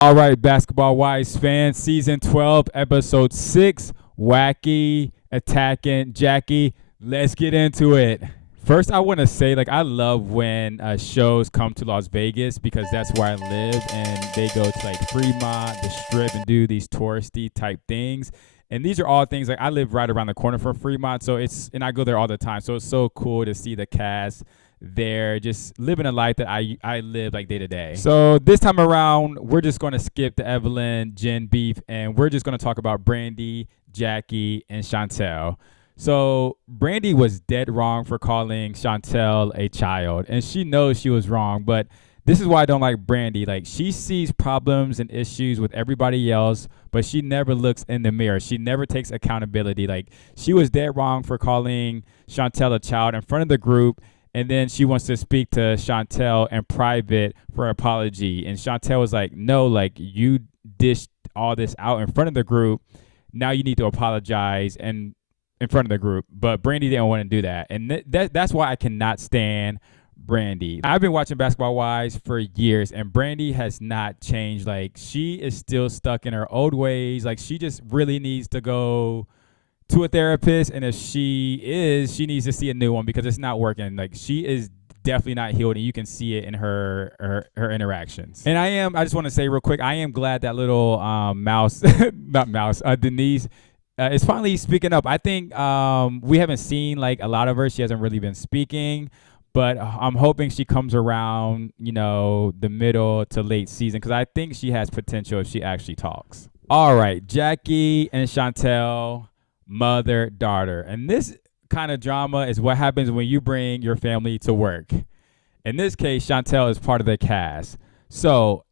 All right, Basketball Wise fans, season 12, episode 6, Wacky Attackin. Jackie, let's get into it. First, I want to say, I love when shows come to Las Vegas because that's where I live, and they go to Fremont, the Strip, and do these touristy type things. And these are all things I live right around the corner from Fremont, and I go there all the time. So it's so cool to see the cast there, just living a life that I live day to day. So this time around, we're just going to skip the Evelyn Jen beef, and we're just going to talk about Brandy, Jackie, and Chantel. So Brandy was dead wrong for calling Chantel a child, and she knows she was wrong. But this is why I don't like Brandy. She sees problems and issues with everybody else, but she never looks in the mirror. She never takes accountability. She was dead wrong for calling Chantel a child in front of the group, and then she wants to speak to Chantel in private for an apology. And Chantel was like, no, you dished all this out in front of the group. Now you need to apologize and in front of the group. But Brandy didn't want to do that. And that's why I cannot stand Brandy. I've been watching Basketball Wives for years, and Brandy has not changed. She is still stuck in her old ways. She just really needs to go to a therapist, and if she needs to see a new one because it's not working. She is definitely not healed, and you can see it in her interactions. And I just want to say real quick, I am glad that little mouse, not mouse, Denise, is finally speaking up. I think we haven't seen a lot of her. She hasn't really been speaking, but I'm hoping she comes around, the middle to late season, because I think she has potential if she actually talks. All right, Jackie and Chantel, mother, daughter. And this kind of drama is what happens when you bring your family to work. In this case, Chantel is part of the cast. So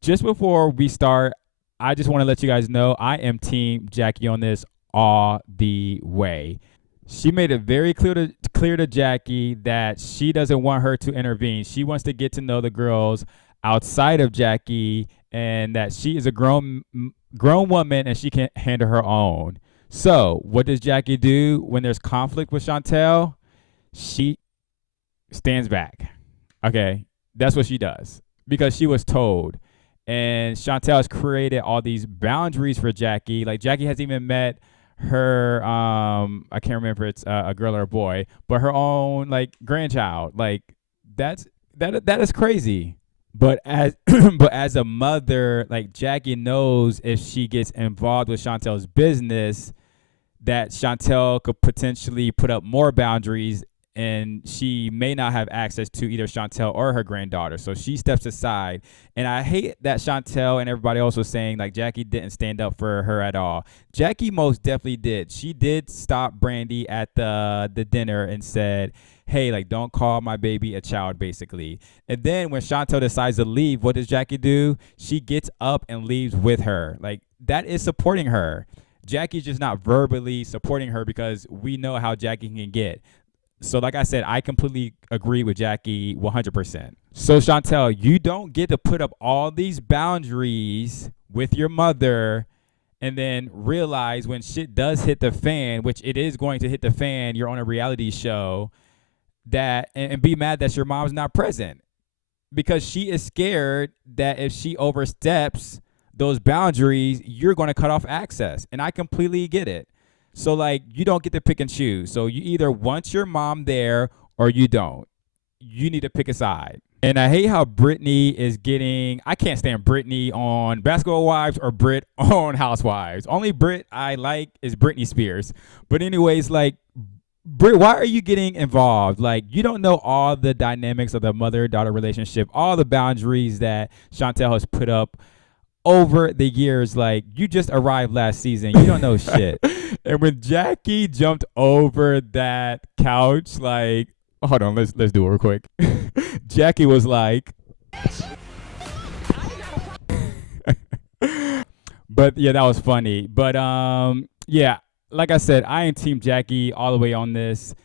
just before we start, I just want to let you guys know I am team Jackie on this all the way. She made it very clear to Jackie that she doesn't want her to intervene. She wants to get to know the girls outside of Jackie, and that she is a grown woman and she can handle her own. So, what does Jackie do when there's conflict with Chantel? She stands back. Okay, that's what she does because she was told. And Chantel has created all these boundaries for Jackie. Jackie hasn't even met her, I can't remember if it's a girl or a boy, but her own grandchild. That is crazy. But as but as a mother, Jackie knows if she gets involved with Chantel's business, that Chantel could potentially put up more boundaries, and she may not have access to either Chantel or her granddaughter. So she steps aside. And I hate that Chantel and everybody else was saying Jackie didn't stand up for her at all. Jackie most definitely did. She did stop Brandy at the dinner and said, hey, don't call my baby a child, basically. And then when Chantel decides to leave, what does Jackie do? She gets up and leaves with her. That is supporting her. Jackie's just not verbally supporting her because we know how Jackie can get. So like I said, I completely agree with Jackie 100%. So Chantel, you don't get to put up all these boundaries with your mother and then realize when shit does hit the fan, which it is going to hit the fan, you're on a reality show, and be mad that your mom's not present. Because she is scared that if she oversteps those boundaries, you're going to cut off access. And I completely get it. So you don't get to pick and choose. So you either want your mom there or you don't. You need to pick a side. And I hate how Brittany is getting, I can't stand Brittany on Basketball Wives or Brit on Housewives. Only Brit I like is Britney Spears. But anyways, Britt, why are you getting involved? You don't know all the dynamics of the mother-daughter relationship, all the boundaries that Chantel has put up over the years. You just arrived last season. You don't know shit. And when Jackie jumped over that couch, hold on, let's do it real quick. Jackie was like, but yeah, that was funny. But yeah, like I said, I am team Jackie all the way on this.